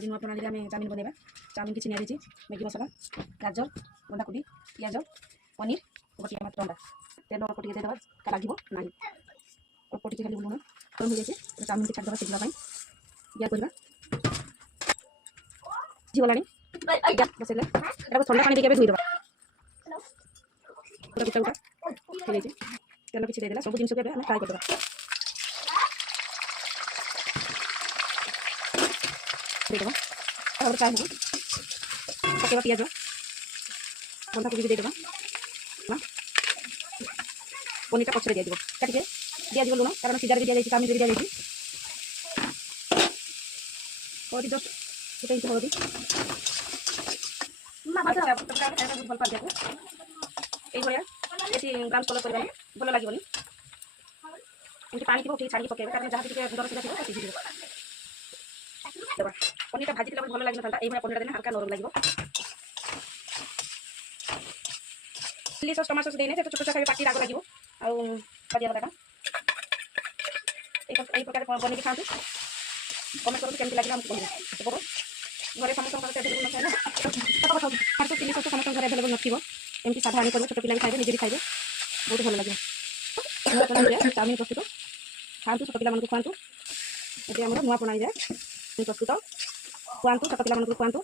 आज नुआ प्रणाली आम चाउमिन बनवा चाउमिन किसी निजी मैगी मसला गाजर बंधाकोबी पिज पनीर गोटे मात्र अंडा तेल अल्प टे देदेवा लगे ना अल्प टे खाली लुण गरम हो जाए चाउमिन की छाड़देवा सिझापी ग्यास करवा झीगला ग्यास बसैले ठंडा पानी देके धोईदेवा गोटा गोटा हो जाए तेल किसी देदेला सब जिन आम फ्राए करदेवा देदेवा और फ्राए हो पकेवा पिज बंधाकोबी भी देदेवा पनीर पछरे दिया काटिके दिया लुण कारण सीजार भी दिया चाउमिन भी दिया हल्दी जस्ट गोटे इंच हल्दी भल पाते ये बेसी ब्राउन कलर करवा भल लगे पानी थी छाड़ी पकेबे कारण जहाँ दर सीधा थी सीझी पनीर भाजी भल लगे ना ये पनीर देने हल्का नरम लगे चिली सस टमाटो सस देने छोट छोट खाई पाटी राग लगे आदिया बटा यही प्रकार बन खाते कमेंट करूँ केमती लगे आमको कहूँ घरे समस्त एभेलेबल नए ना चिली सस समस्त घर एभेलेबल नमती साधा आनी कर छोट पिला भी खाए निजे भी खाए बहुत भल लगे चाउमिन प्रस्तुत खातु छोट पिला खातु ये आम नुआ प्रणाली प्रस्तुत खुआतु छोट पिला खुआतु